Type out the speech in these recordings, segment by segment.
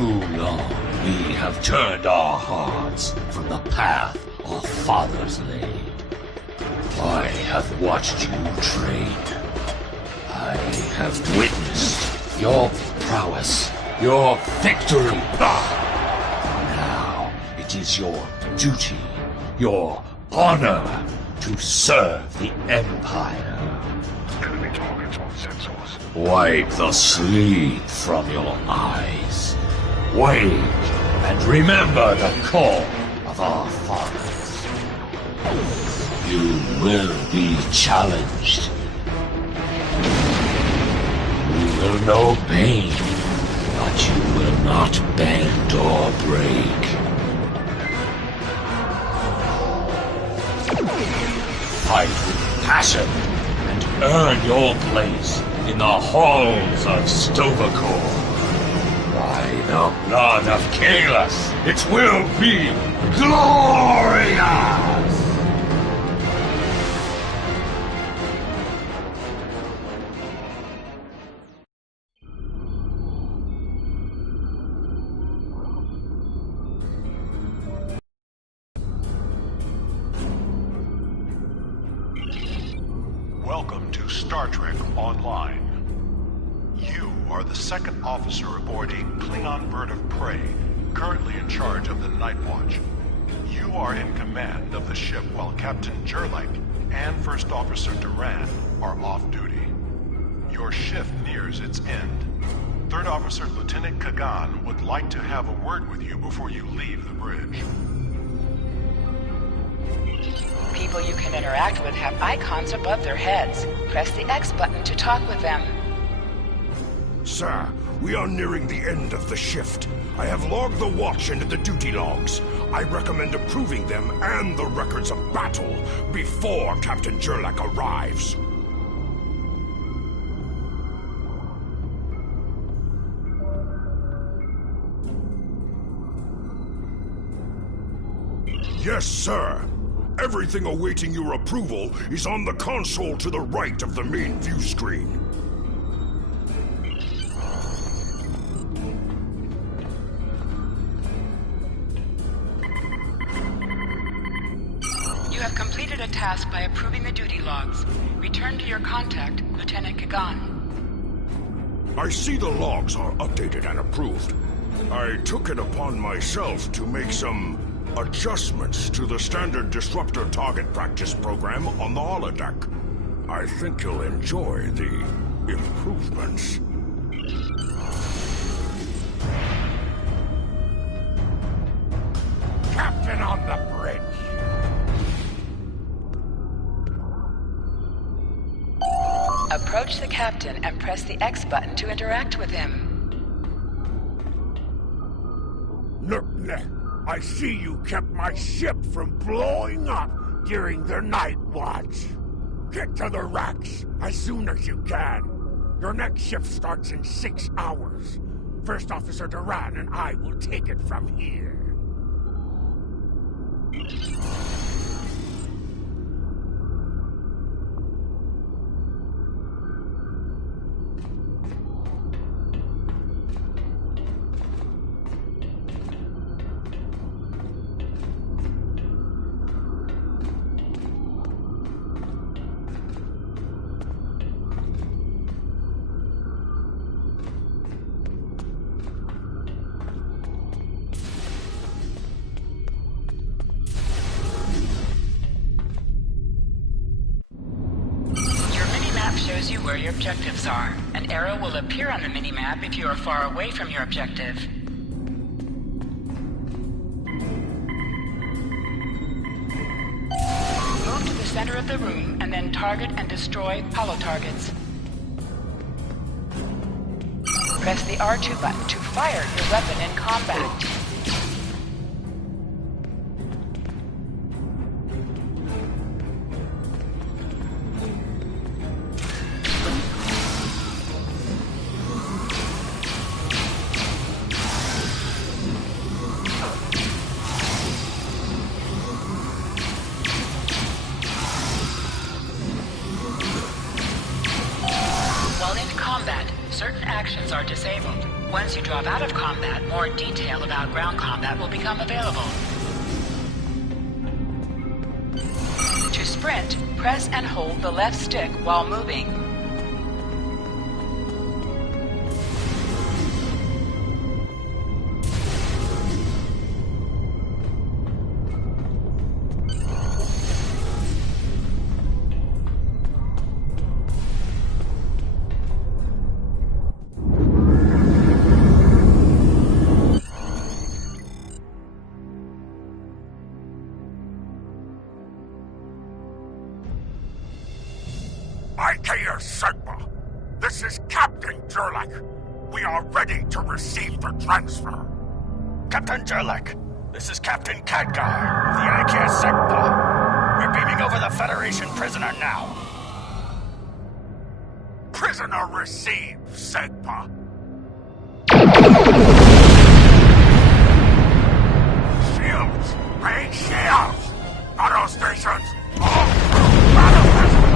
too long we have turned our hearts from the path our fathers laid. I have watched you train. I have witnessed your prowess, your victory. Now it is your duty, your honor, to serve the Empire. Enemy targets on sensors. Wipe the sleep from your eyes. Wait and remember the call of our fathers. You will be challenged. You will know pain, but you will not bend or break. Fight with passion and earn your place in the halls of Stovacor. By the blood of Kalis, it will be glorious! Welcome to Star Trek Online. You are the second officer aboard a Klingon bird of prey, currently in charge of the Night Watch. You are in command of the ship while Captain Jurlek and First Officer Duran are off duty. Your shift nears its end. Third Officer Lieutenant Kagan would like to have a word with you before you leave the bridge. People you can interact with have icons above their heads. Press the X button to talk with them. Sir, we are nearing the end of the shift. I have logged the watch into the duty logs. I recommend approving them and the records of battle before Captain Jurlek arrives. Yes, sir. Everything awaiting your approval is on the console to the right of the main view screen. You have completed a task by approving the duty logs. Return to your contact, Lieutenant Kagan. I see the logs are updated and approved. I took it upon myself to make some adjustments to the standard disruptor target practice program on the holodeck. I think you'll enjoy the improvements. Captain on the bridge. Approach the captain and press the X button to interact with him. I see you kept my ship from blowing up during the night watch. Get to the racks as soon as you can. Your next shift starts in 6 hours. First Officer Duran and I will take it from here. Shows you where your objectives are. An arrow will appear on the minimap if you are far away from your objective. Move to the center of the room and then target and destroy hollow targets. Press the R2 button to fire your weapon in combat. certain actions are disabled. Once you drop out of combat, more detail about ground combat will become available. To sprint, press and hold the left stick while moving. Sigma. This is Captain Jurlek. We are ready to receive the transfer. Captain Jurlek, this is Captain Khadgar of the IKS Sigma. We're beaming over the Federation prisoner now. Prisoner received, Sigma. Shields! Rain shields! Auto stations! All crew battle vessels!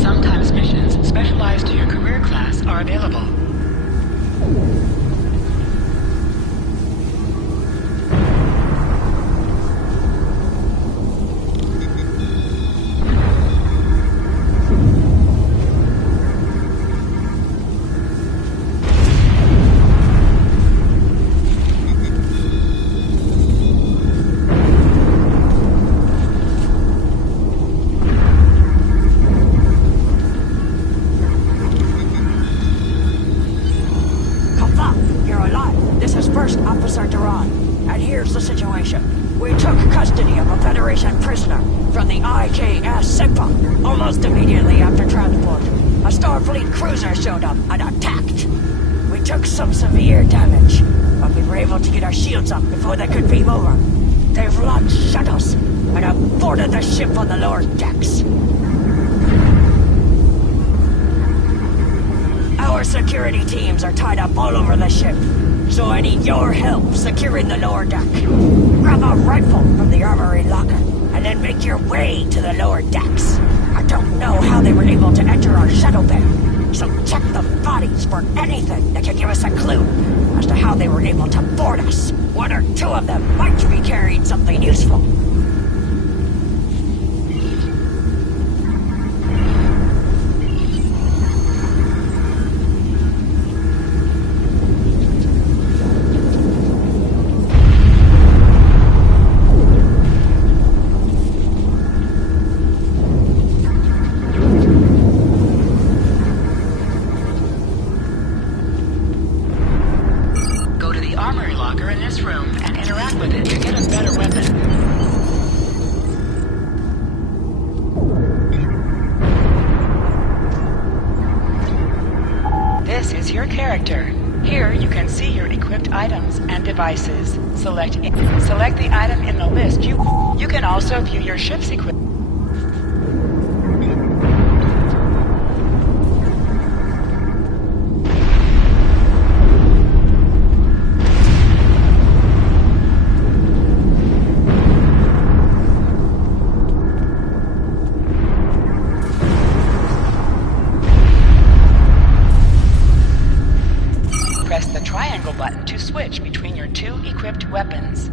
Sometimes missions specialized to your career class are available. We took custody of a Federation prisoner from the IKS Sigma almost immediately after transport. A Starfleet cruiser showed up and attacked. We took some severe damage, but we were able to get our shields up before they could beam over. They've launched shuttles and have boarded the ship on the lower decks. Our security teams are tied up all over the ship, so I need your help securing the lower deck. Grab a rifle from the armory locker, and then make your way to the lower decks. I don't know how they were able to enter our shuttle bay, so check the bodies for anything that can give us a clue as to how they were able to board us. One or two of them might be carrying something useful. This is your character. Here you can see your equipped items and devices. Select the item in the list. You can also view your ship's equipment. Press the triangle button to switch between your two equipped weapons.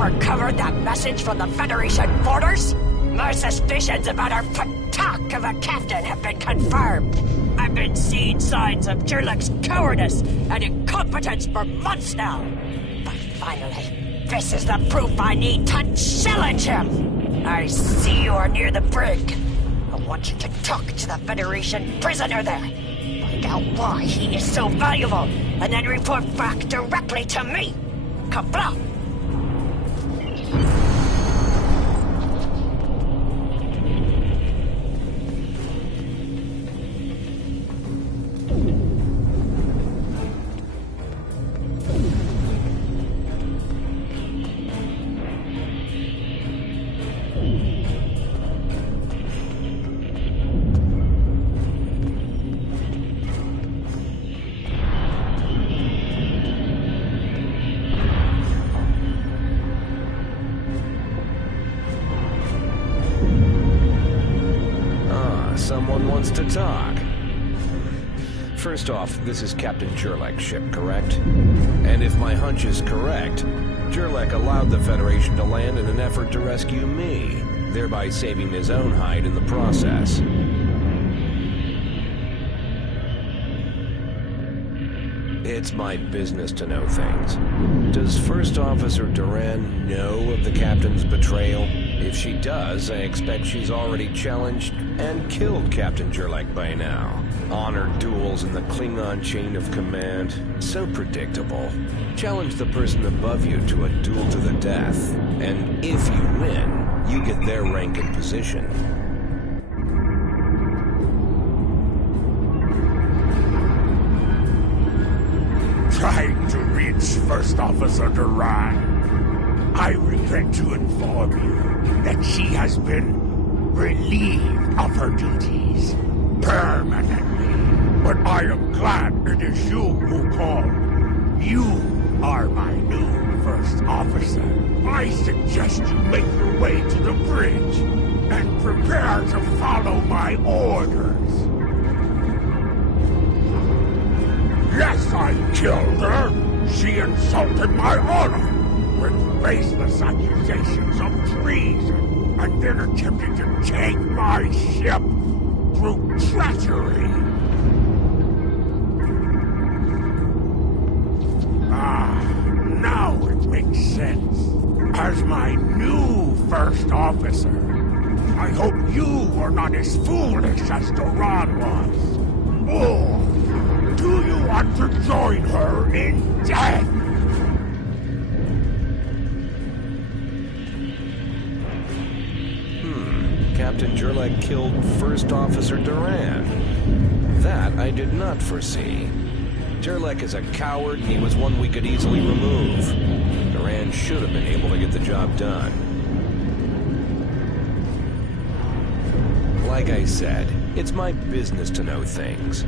recovered that message from the Federation borders? My suspicions about our talk of a captain have been confirmed. I've been seeing signs of Jurlek's cowardice and incompetence for months now. But finally, this is the proof I need to challenge him. I see you are near the brig. I want you to talk to the Federation prisoner there. Find out why he is so valuable, and then report back directly to me. Kapla! Someone wants to talk. First off, this is Captain Jurlek's ship, correct? And if my hunch is correct, Jurlek allowed the Federation to land in an effort to rescue me, thereby saving his own hide in the process. It's my business to know things. Does First Officer Duran know of the Captain's betrayal? If she does, I expect she's already challenged and killed Captain Jurlek by now. Honored duels in the Klingon chain of command. So predictable. Challenge the person above you to a duel to the death. And if you win, you get their rank and position. Trying to reach First Officer Duran. I regret to inform you that she has been relieved of her duties permanently. But I am glad it is you who called. You are my new First Officer. I suggest you make your way to the bridge and prepare to follow my orders. Yes, I killed her. She insulted my honor with baseless accusations of treason, and then attempted to take my ship through treachery. Now it makes sense. As my new First Officer, I hope you are not as foolish as Duran was. Or do you want to join her in death? Captain Jurlek killed First Officer Duran. That I did not foresee. Jurlek is a coward, and he was one we could easily remove. Duran should have been able to get the job done. Like I said, it's my business to know things.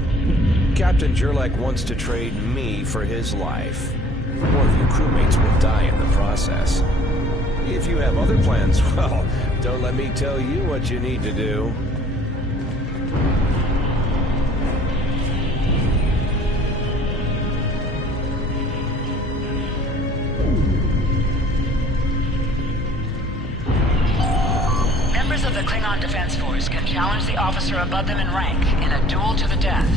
Captain Jurlek wants to trade me for his life. One of your crewmates will die in the process. If you have other plans, well, don't let me tell you what you need to do. Members of the Klingon Defense Force can challenge the officer above them in rank in a duel to the death.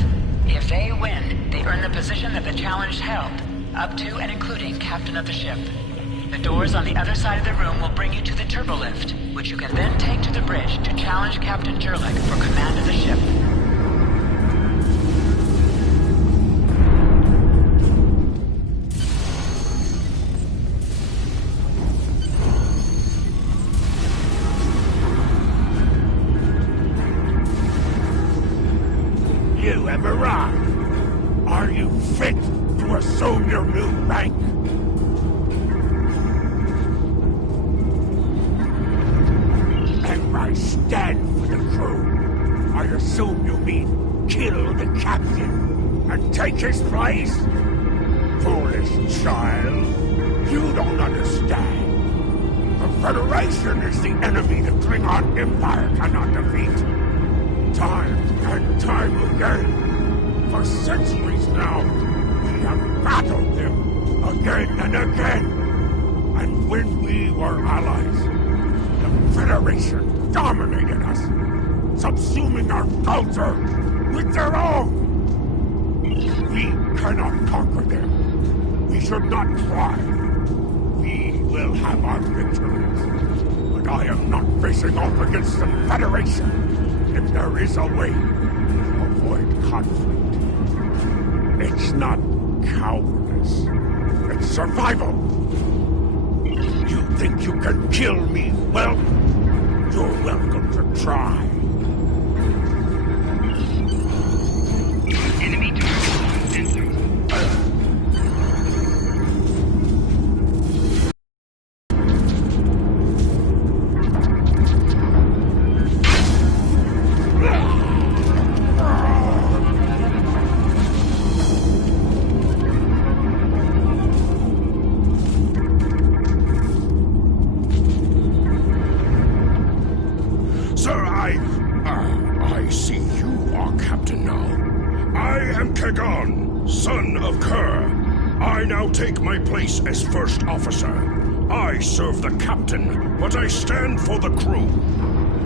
If they win, they earn the position that the challenge held, up to and including captain of the ship. The doors on the other side of the room will bring you to the turbolift, which you can then take to the bridge to challenge Captain Jurlek for command of the ship. You have arrived. Are you fit to assume your new rank? I stand for the crew. I assume you mean kill the captain and take his place? Foolish child. You don't understand. The Federation is the enemy the Klingon Empire cannot defeat. Time and time again. For centuries now, we have battled them again and again. And when we were allies, the Federation dominated us, subsuming our culture with their own. We cannot conquer them. We should not try. We will have our victories. But I am not facing off against the Federation. If there is a way to avoid conflict, it's not cowardice. It's survival. You think you can kill me? Well, you're welcome to try. Enemy target sensor. Sir, I see you are Captain now. I am Klingon, son of Kerr. I now take my place as First Officer. I serve the Captain, but I stand for the crew.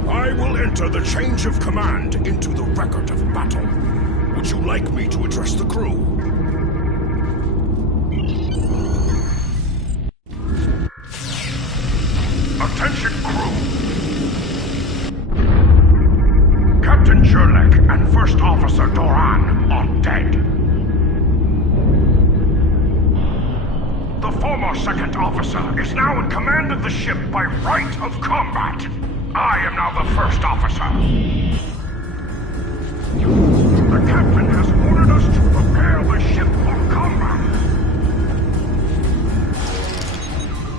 I will enter the change of command into the record of battle. Would you like me to address the crew? Attention, crew! Captain Jurlek and First Officer Doran are dead. The former Second Officer is now in command of the ship by right of combat. I am now the First Officer. The Captain has ordered us to prepare the ship for combat.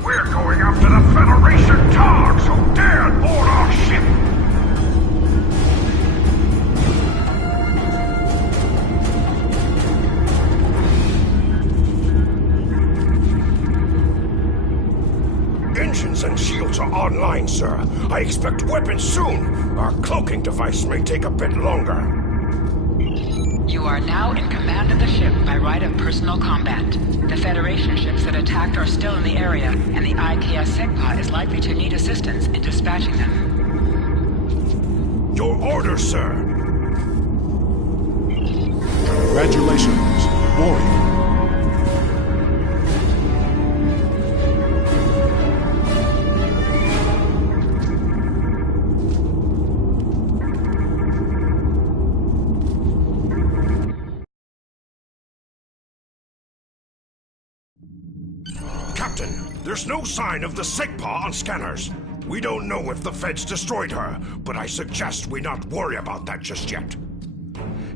We're going after the Federation Targs who dared board our ship. Engines and shields are online, sir. I expect weapons soon. Our cloaking device may take a bit longer. You are now in command of the ship by right of personal combat. The Federation ships that attacked are still in the area, and the IKS SEGPA is likely to need assistance in dispatching them. Your orders, sir. Congratulations, warrior. Captain, there's no sign of the SEGPA on scanners. We don't know if the Feds destroyed her, but I suggest we not worry about that just yet.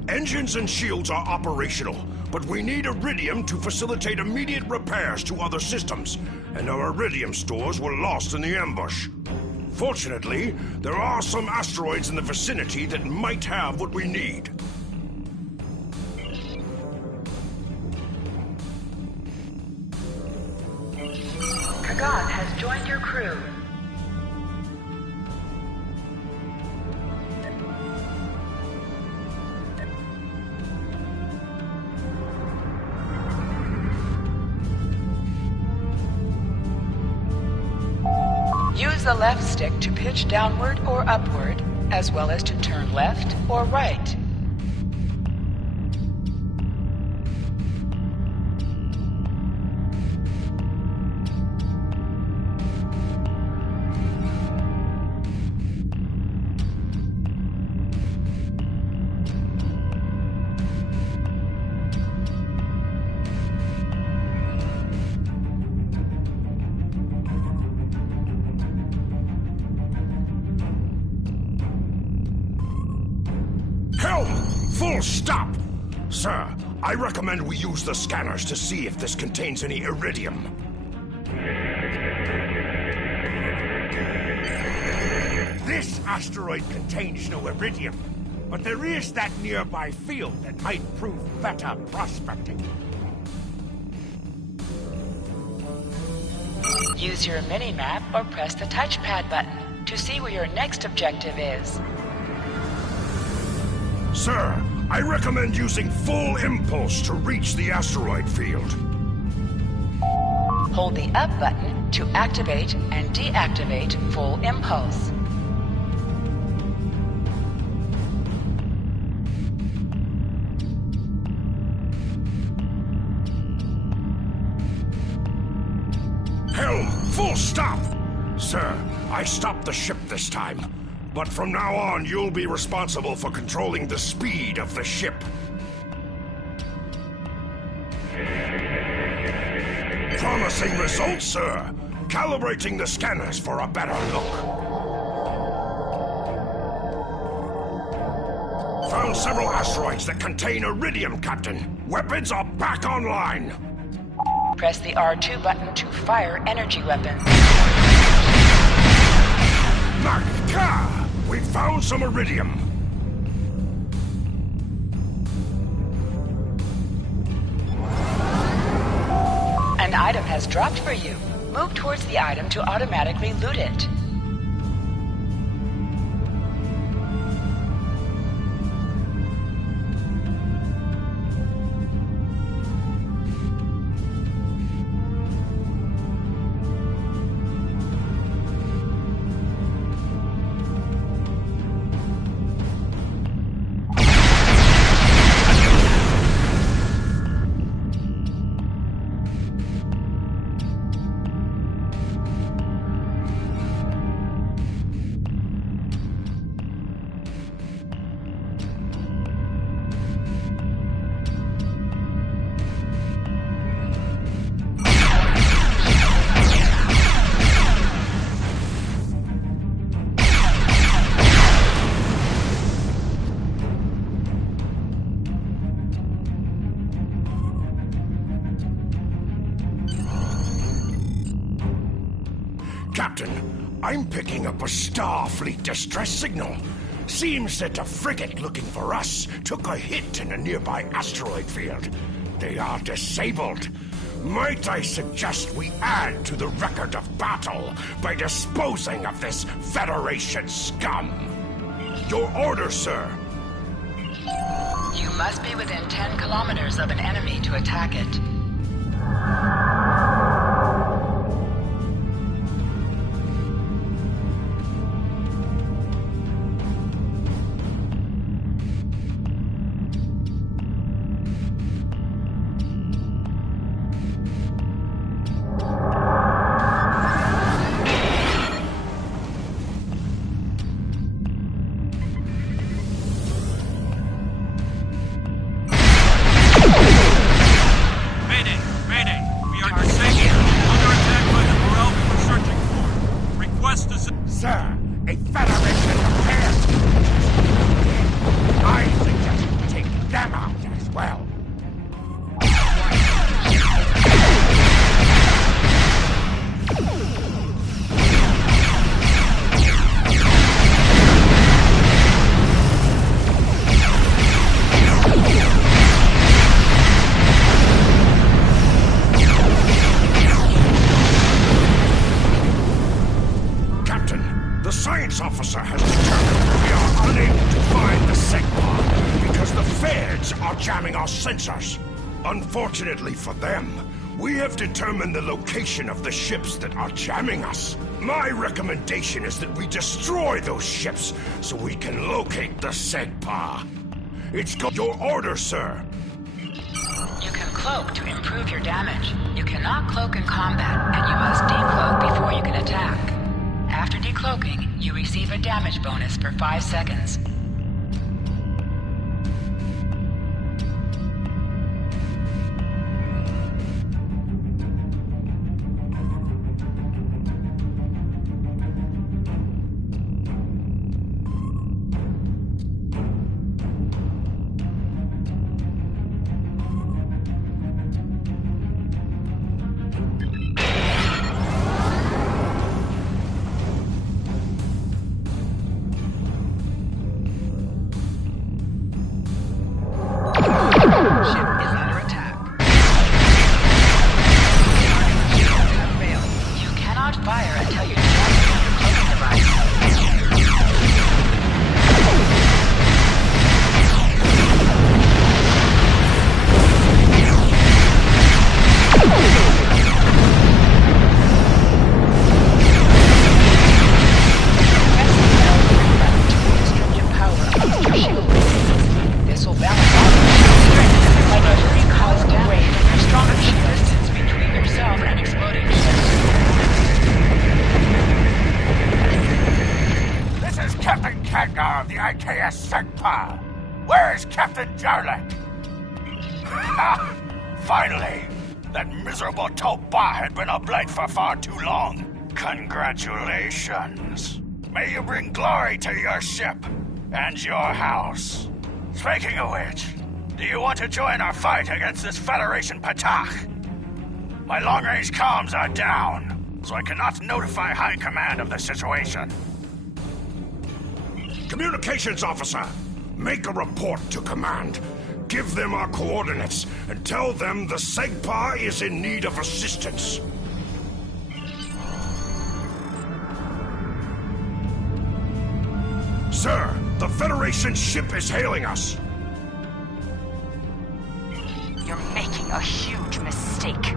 Engines and shields are operational, but we need iridium to facilitate immediate repairs to other systems, and our iridium stores were lost in the ambush. Fortunately, there are some asteroids in the vicinity that might have what we need. Kagan has joined your crew. Use the left stick to pitch downward or upward, as well as to turn left or right. Helm! Full stop! Sir, I recommend we use the scanners to see if this contains any iridium. This asteroid contains no iridium, but there is that nearby field that might prove better prospecting. Use your mini-map or press the touchpad button to see where your next objective is. Sir, I recommend using full impulse to reach the asteroid field. Hold the up button to activate and deactivate full impulse. Helm, full stop! Sir, I stopped the ship this time. But from now on, you'll be responsible for controlling the speed of the ship. Promising results, sir. Calibrating the scanners for a better look. Found several asteroids that contain iridium, Captain. Weapons are back online. Press the R2 button to fire energy weapons. Maka! We found some iridium. An item has dropped for you. Move towards the item to automatically loot it. Captain, I'm picking up a Starfleet distress signal. Seems that a frigate looking for us took a hit in a nearby asteroid field. They are disabled. Might I suggest we add to the record of battle by disposing of this Federation scum? Your order, sir. You must be within 10 kilometers of an enemy to attack it. Sir, a Federation repair team. I suggest we take them out as well. The science officer has determined we are unable to find the SEGPA because the feds are jamming our sensors. Unfortunately for them, we have determined the location of the ships that are jamming us. My recommendation is that we destroy those ships so we can locate the SEGPA. It's your order, sir. You can cloak to improve your damage. You cannot cloak in combat, and you must decloak before you can attack. After decloaking, you receive a damage bonus for 5 seconds. Finally! That miserable Topa had been a blight for far too long. Congratulations. May you bring glory to your ship and your house. Speaking of which, do you want to join our fight against this Federation Patach? My long-range comms are down, so I cannot notify High Command of the situation. Communications officer, make a report to command. Give them our coordinates and tell them the Segpa is in need of assistance. Sir, the Federation ship is hailing us. You're making a huge mistake.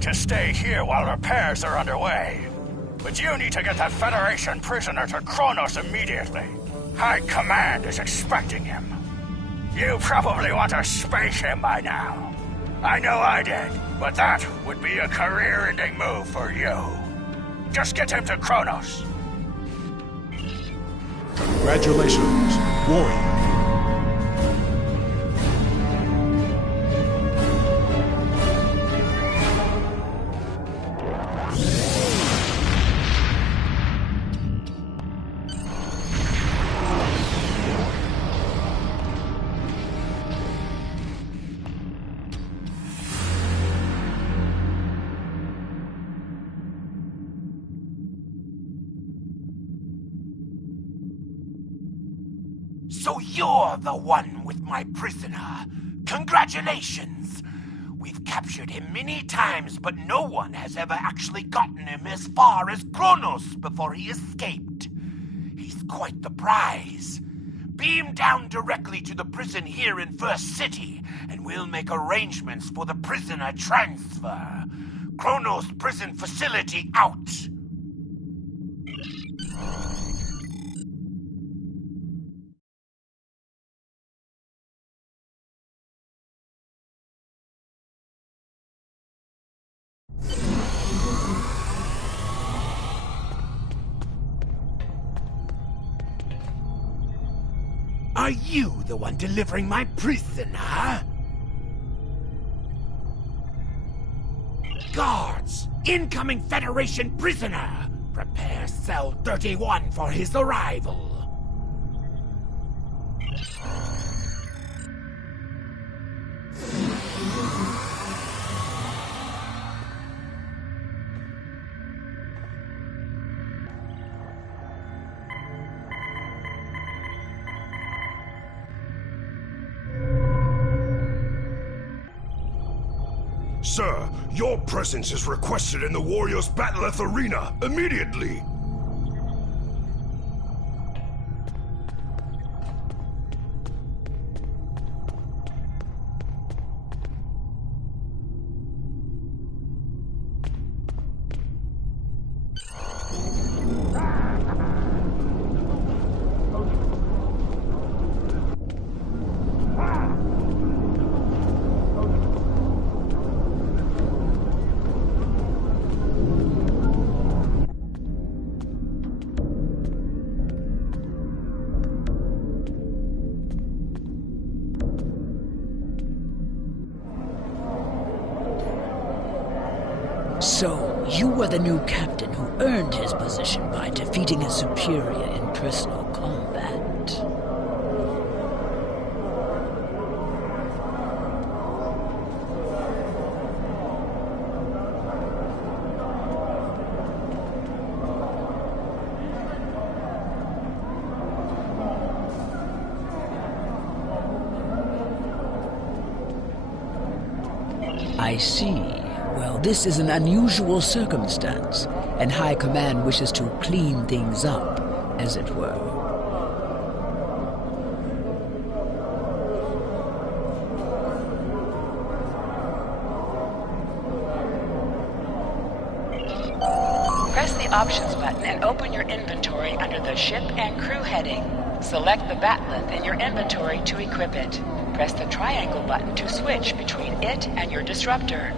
To stay here while repairs are underway. But you need to get that Federation prisoner to Kronos immediately. High Command is expecting him. You probably want to spank him by now. I know I did, but that would be a career-ending move for you. Just get him to Kronos. Congratulations, warrior. So you're the one with my prisoner. Congratulations! We've captured him many times, but no one has ever actually gotten him as far as Kronos before he escaped. He's quite the prize. Beam down directly to the prison here in First City, and we'll make arrangements for the prisoner transfer. Kronos prison facility out. Are you the one delivering my prisoner? Guards! Incoming Federation prisoner! Prepare Cell 31 for his arrival. Sir, your presence is requested in the Warriors' Bat'leth Arena, immediately! So, you were the new captain who earned his position by defeating a superior in personal combat. I see. Well, this is an unusual circumstance, and High Command wishes to clean things up, as it were. Press the Options button and open your inventory under the Ship and Crew heading. Select the Bat'leth in your inventory to equip it. Press the triangle button to switch between it and your disruptor.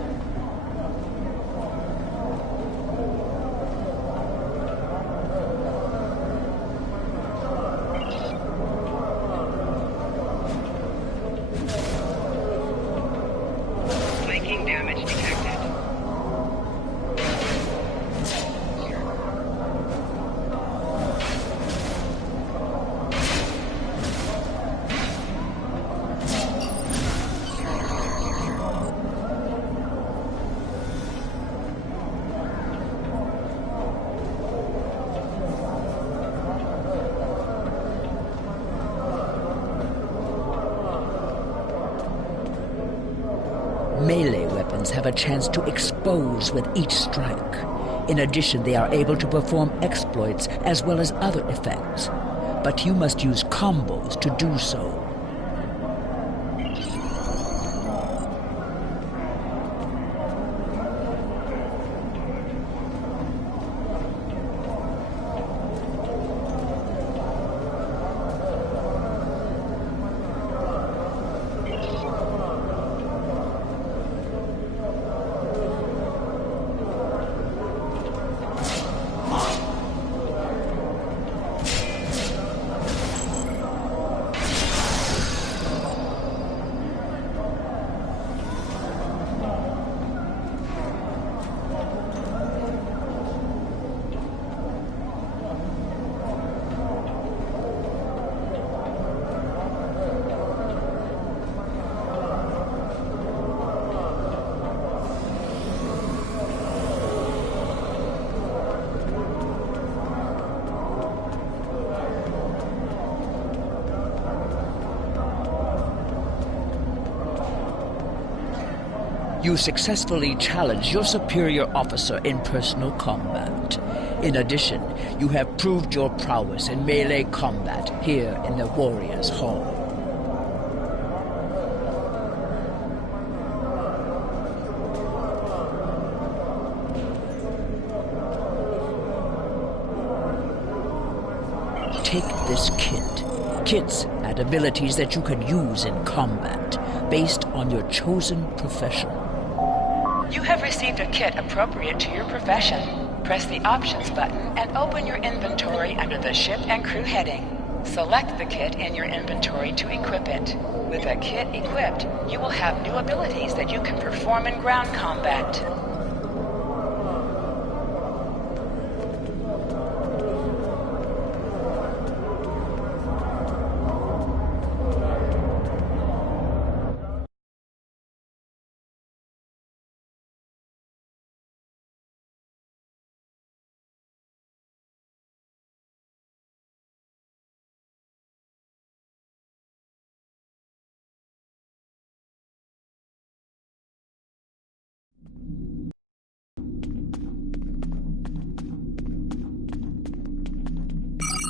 Flanking damage detected. Melee weapons have a chance to expose with each strike. In addition, they are able to perform exploits as well as other effects. But you must use combos to do so. You successfully challenge your superior officer in personal combat. In addition, you have proved your prowess in melee combat here in the Warriors' Hall. Take this kit. Kits add abilities that you can use in combat, based on your chosen profession. You have received a kit appropriate to your profession. Press the Options button and open your inventory under the Ship and Crew heading. Select the kit in your inventory to equip it. With a kit equipped, you will have new abilities that you can perform in ground combat.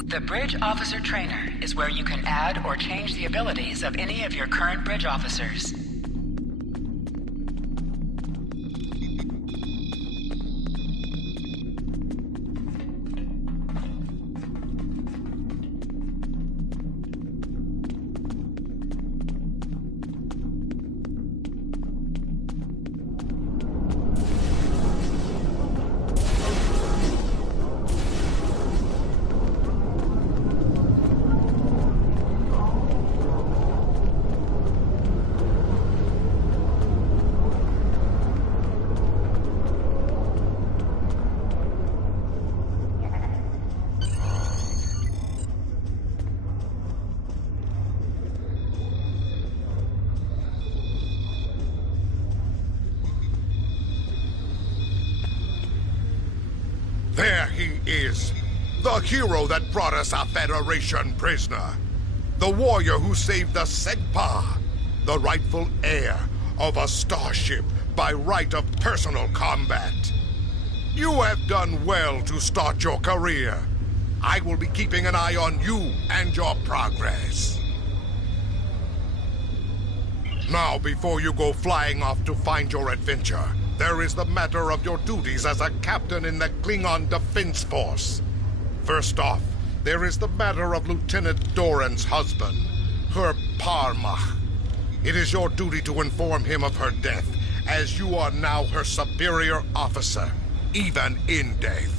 The Bridge Officer Trainer is where you can add or change the abilities of any of your current bridge officers. There he is. The hero that brought us a Federation prisoner. The warrior who saved the Segpa. The rightful heir of a starship by right of personal combat. You have done well to start your career. I will be keeping an eye on you and your progress. Now, before you go flying off to find your adventure, there is the matter of your duties as a captain in the Klingon Defense Force. First off, there is the matter of Lieutenant Doran's husband, her Parma. It is your duty to inform him of her death, as you are now her superior officer, even in death.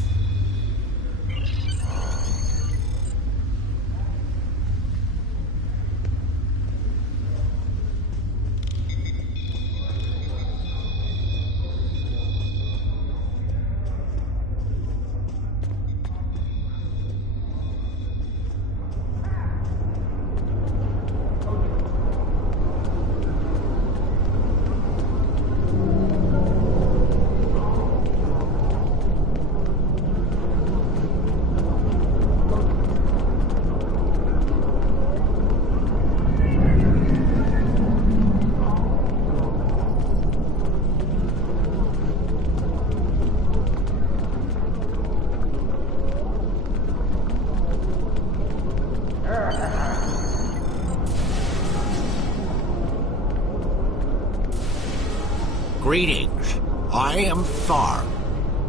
Greetings. I am Thar,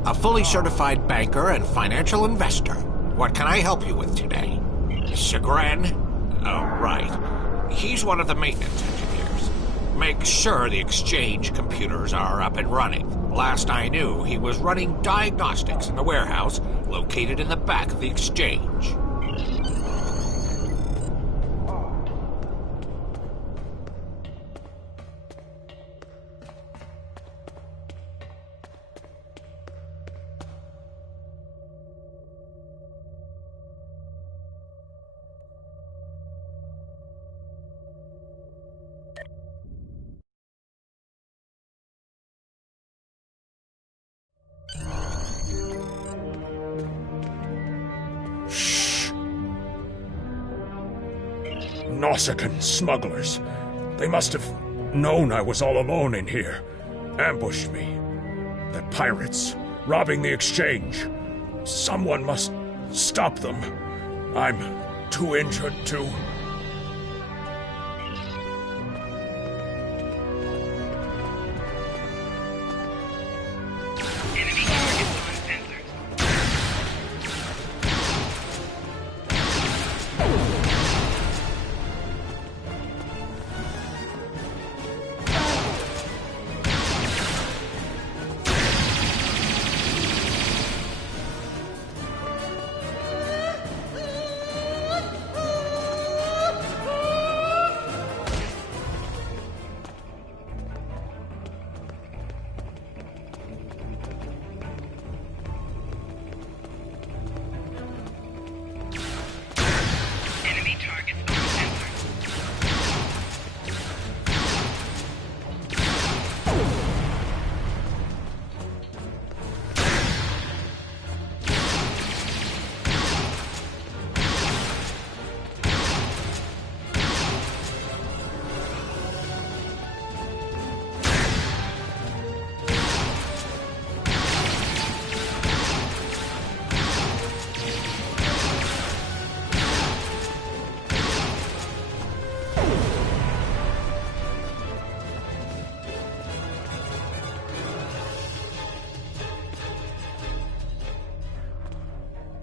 a fully certified banker and financial investor. What can I help you with today? Segren? Oh, right. He's one of the maintenance engineers. Make sure the exchange computers are up and running. Last I knew, he was running diagnostics in the warehouse located in the back of the exchange. Nausicaan smugglers. They must have known I was all alone in here. Ambushed me. The pirates, robbing the exchange. Someone must stop them. I'm too injured to...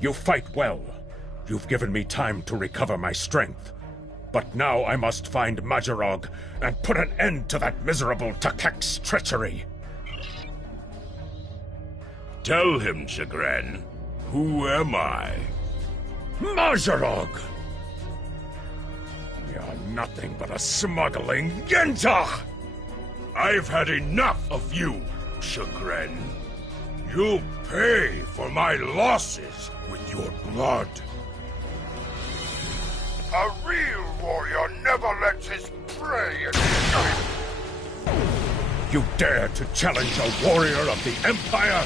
You fight well. You've given me time to recover my strength. But now I must find Majorog and put an end to that miserable Takek's treachery. Tell him, Chagrin. Who am I? Majorog! You're nothing but a smuggling Yenta! I've had enough of you, Chagrin. You'll pay for my losses with your blood. A real warrior never lets his prey escape. You dare to challenge a warrior of the Empire?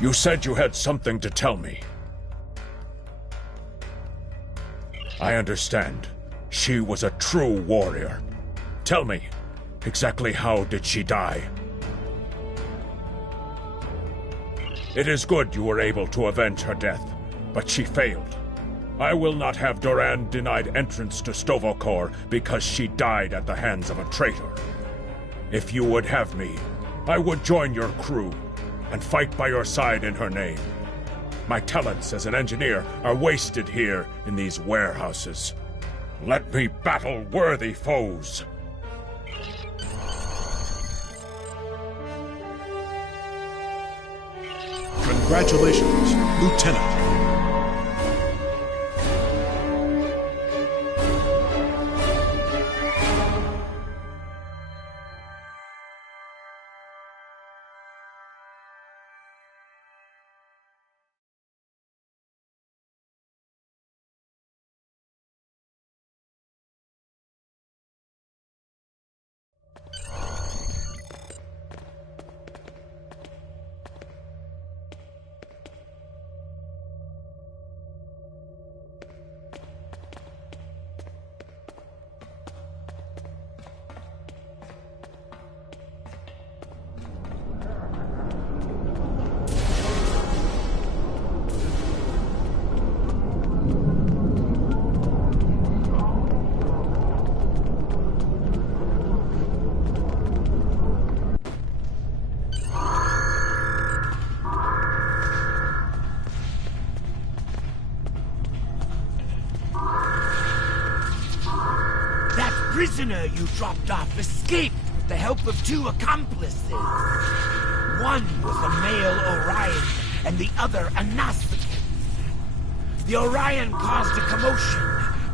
You said you had something to tell me. I understand. She was a true warrior. Tell me, exactly how did she die? It is good you were able to avenge her death, but she failed. I will not have Duran denied entrance to Stovokor because she died at the hands of a traitor. If you would have me, I would join your crew and fight by your side in her name. My talents as an engineer are wasted here in these warehouses. Let me battle worthy foes. Congratulations, Lieutenant. Prisoner you dropped off escaped with the help of two accomplices. One was a male Orion, and the other a Nausicaan. The Orion caused a commotion,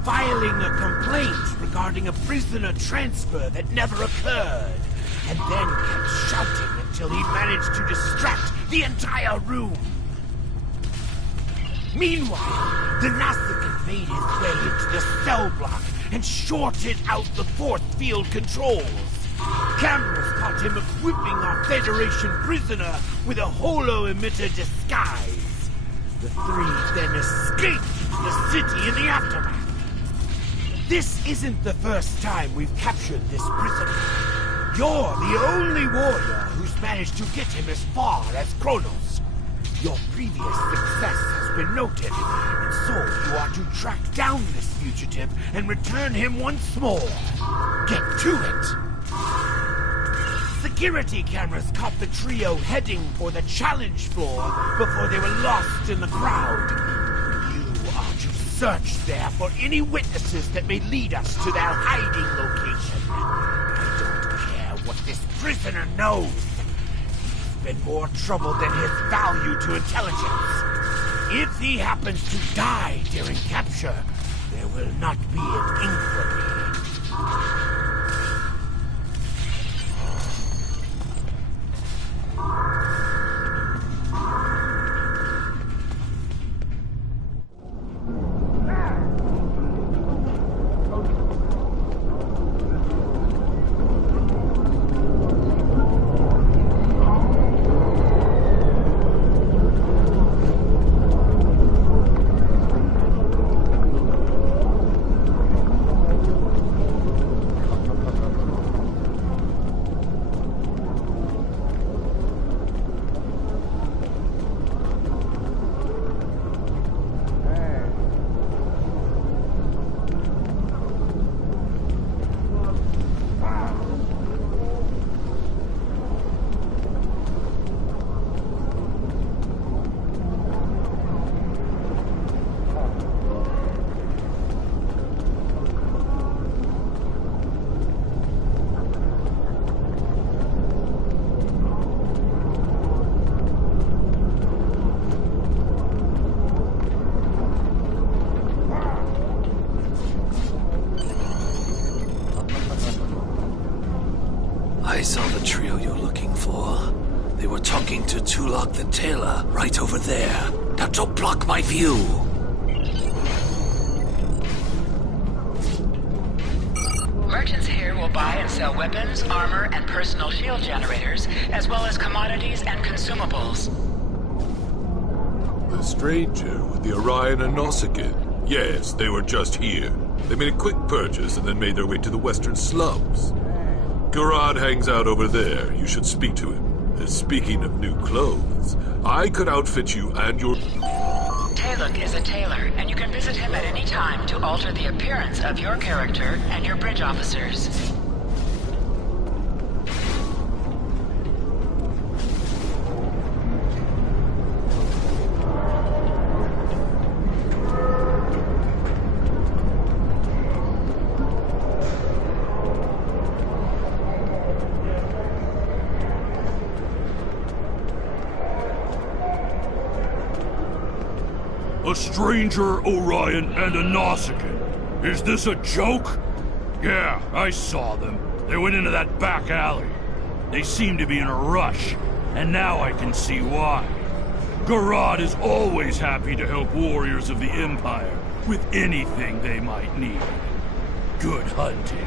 filing a complaint regarding a prisoner transfer that never occurred, and then kept shouting until he managed to distract the entire room. Meanwhile, the Nausicaan made his way into the cell block and shorted out the force field controls. Cameras caught him equipping our Federation prisoner with a holo-emitter disguise. The three then escaped into the city in the aftermath. This isn't the first time we've captured this prisoner. You're the only warrior who's managed to get him as far as Kronos. Your previous success has been noted, and so you are to track down this fugitive and return him once more. Get to it! Security cameras caught the trio heading for the challenge floor before they were lost in the crowd. You are to search there for any witnesses that may lead us to their hiding location. I don't care what this prisoner knows. Been more trouble than his value to intelligence. If he happens to die during capture, there will not be an inquiry. Tulok the Tailor, right over there. Now don't block my view. Merchants here will buy and sell weapons, armor, and personal shield generators, as well as commodities and consumables. The stranger with the Orion and Nausicaa. Yes, they were just here. They made a quick purchase and then made their way to the western slums. Garad hangs out over there. You should speak to him. Speaking of new clothes, I could outfit you and your... Taluk is a tailor, and you can visit him at any time to alter the appearance of your character and your bridge officers. A stranger, Orion, and a Nausicaa. Is this a joke? Yeah, I saw them. They went into that back alley. They seem to be in a rush, and now I can see why. Garad is always happy to help warriors of the Empire with anything they might need. Good hunting.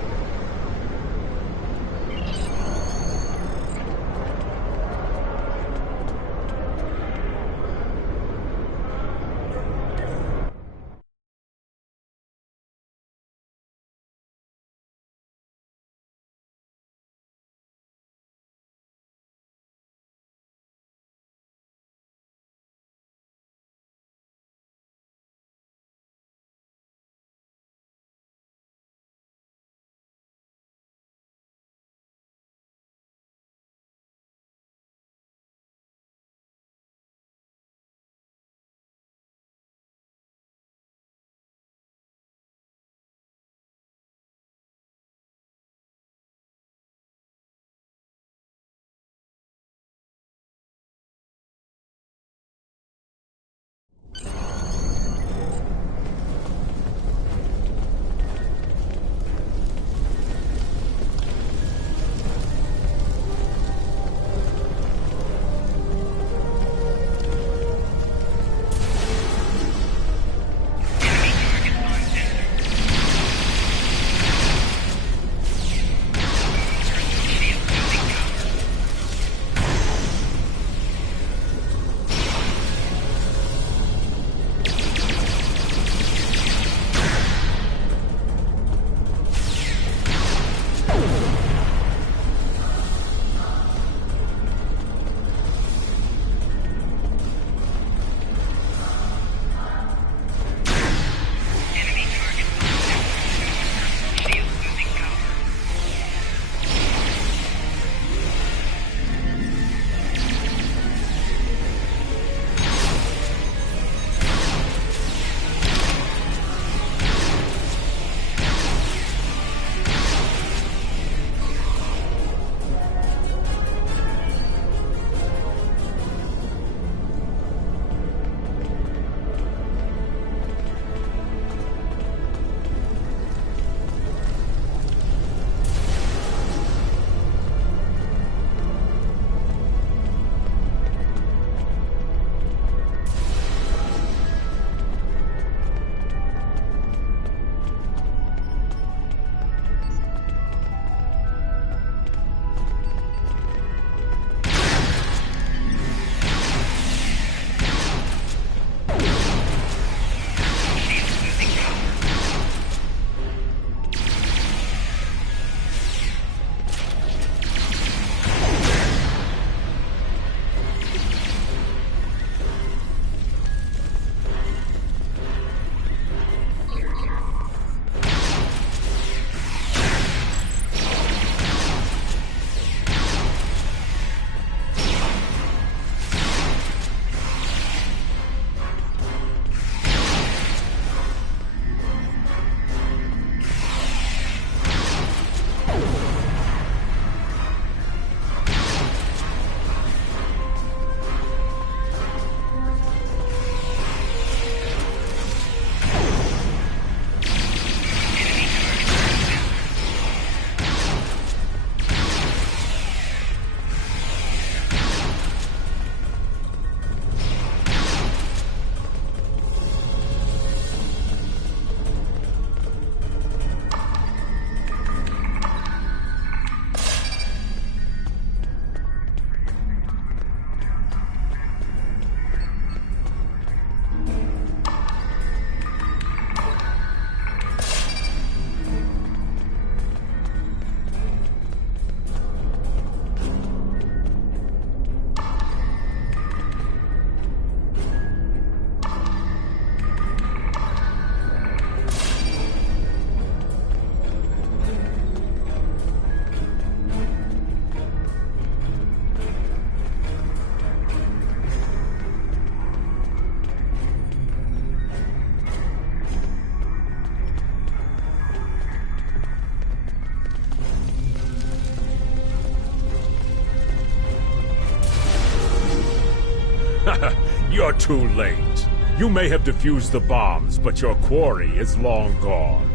You're too late. You may have defused the bombs, but your quarry is long gone.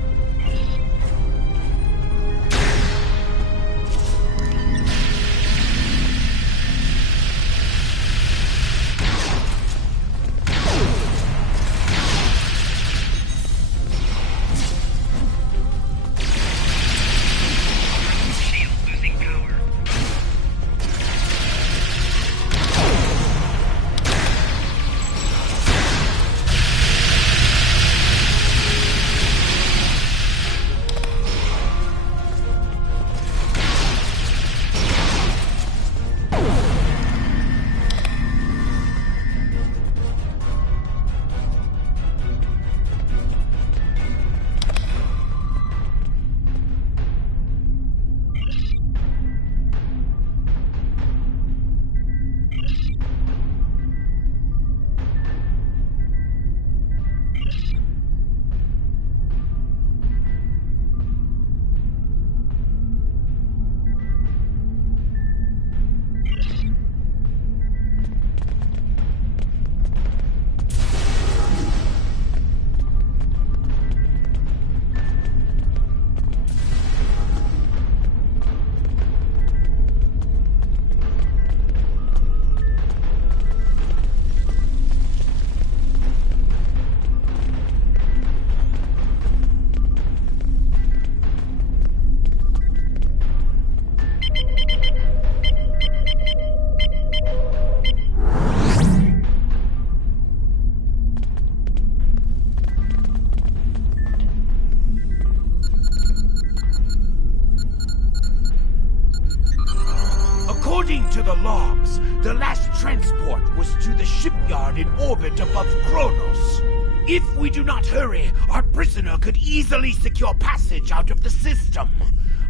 According to the logs, the last transport was to the shipyard in orbit above Kronos. If we do not hurry, our prisoner could easily secure passage out of the system.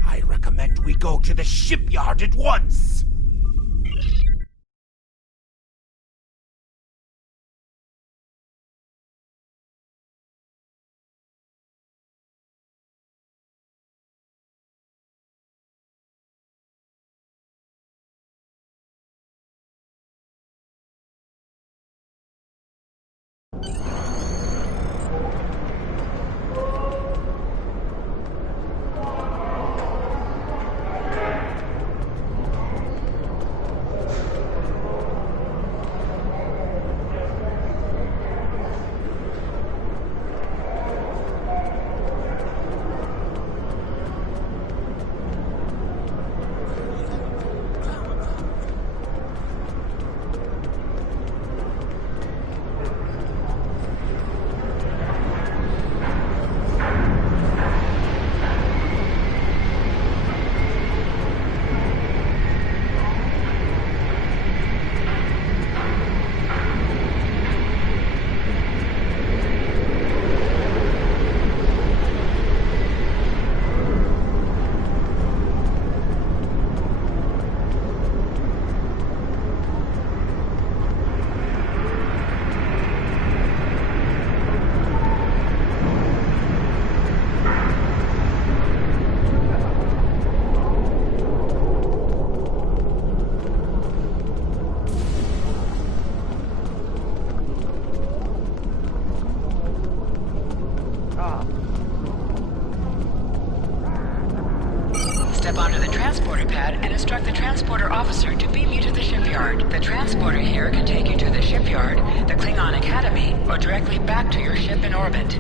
I recommend we go to the shipyard at once. Step onto the transporter pad and instruct the transporter officer to beam you to the shipyard. The transporter here can take you to the shipyard, the Klingon Academy, or directly back to your ship in orbit.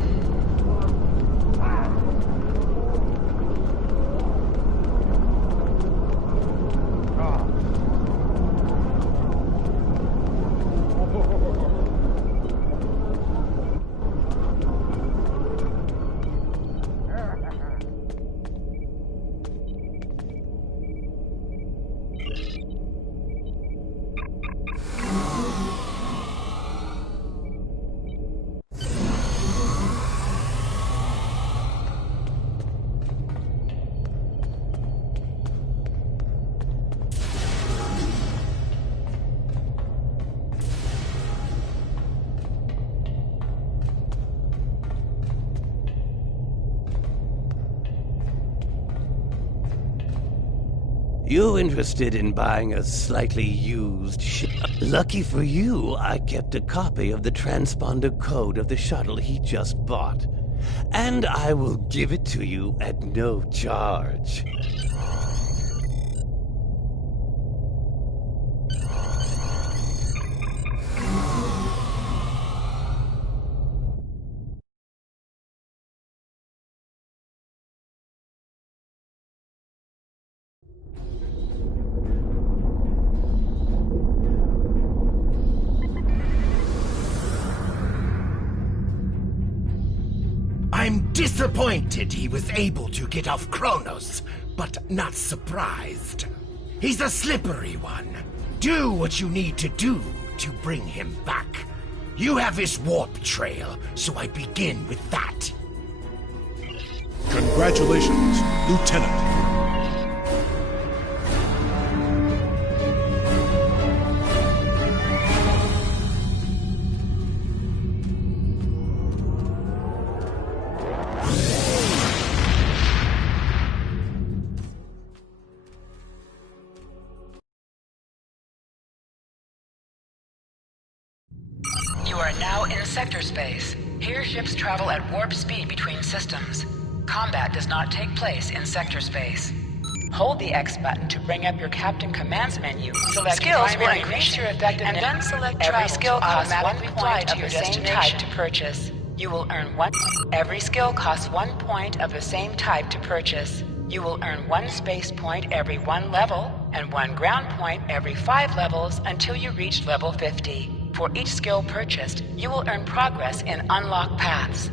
You interested in buying a slightly used ship? Lucky for you, I kept a copy of the transponder code of the shuttle he just bought. And I will give it to you at no charge. I'm disappointed he was able to get off Kronos, but not surprised. He's a slippery one. Do what you need to do to bring him back. You have his warp trail, so I begin with that. Congratulations, Lieutenant. You are now in sector space. Here ships travel at warp speed between systems. Combat does not take place in sector space. Hold the X button to bring up your Captain Commands menu. Select skills will increase your effectiveness, and then select every skill costs 1 point of the same type to purchase. You will earn 1. Every skill costs 1 point of the same type to purchase. You will earn 1 space point every 1 level, and 1 ground point every 5 levels until you reach level 50. For each skill purchased, you will earn progress in unlocked paths.